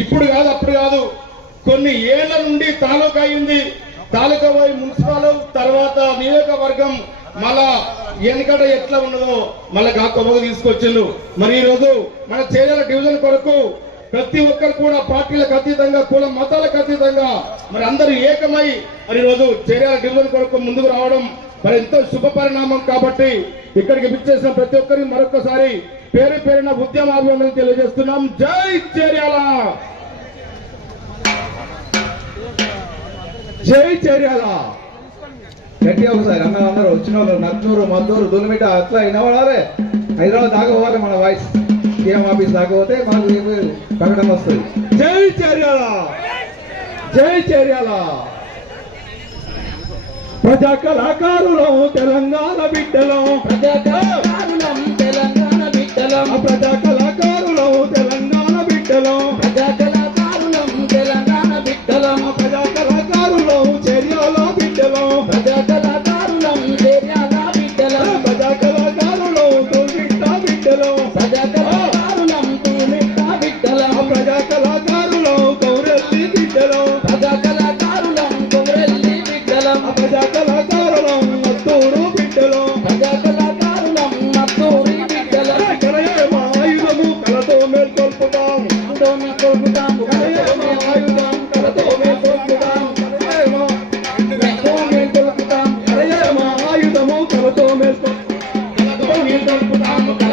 ఇప్పుడు కాదు అప్పుడు కాదు. కొన్ని ఏళ్ళ నుండి తాలూకా అయింది. తాలూకా పోయి మున్సిపల్ తర్వాత నియోజకవర్గం మళ్ళా వెనకట ఎట్లా ఉన్నదో మళ్ళా గా కొమ్మకు తీసుకొచ్చిండు మరి ఈ రోజు మన చేయాల డివిజన్ కొరకు ప్రతి ఒక్కరు కూడా పార్టీలకు అతీతంగా కుల మతాలకు అతీతంగా మరి అందరూ ఏకమై మరి రోజు చేరాల డివిజన్ కొరకు ముందుకు రావడం మరి ఎంతో శుభ పరిణామం కాబట్టి ఇక్కడికి విచ్చేసిన ప్రతి ఒక్కరికి మరొకసారి పేరు పేరున ఉద్యమాభివందనలు తెలియజేస్తున్నాం. జై చేర్యాల జై చర్యాల. గట్టి ఒకసారి అన్న అందరూ వచ్చిన వాళ్ళు నత్నూరు మద్దూరు దులిమిట అట్లా వినవాడాలి హైదరాబాద్ దాకపోవాలి మన వాయిస్ సీఎం ఆఫీస్ దాకపోతే మనకు ప్రకటన వస్తుంది. జై చర్యాల. జై చర్యాల. ప్రజా కళాకారులం తెలంగాణ బిడ్డలం ప్రజాకారులం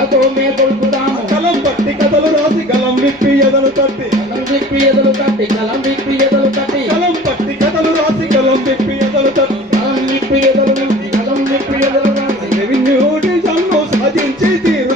కథలతో మే దొరుకుతాము కలం పట్టి కథలు రాసి కలం విప్పి ఎదలు తట్టి. కలం విప్పి ఎదలు తట్టి కలం విప్పి ఎదలు తట్టి. కలం పట్టి కథలు రాసి కలం విప్పి ఎదలు తట్టి. కలం విప్పి ఎదలు కలం విప్పి ఎదలు రెవెన్యూ డివిజన్ సాధించి తీరు.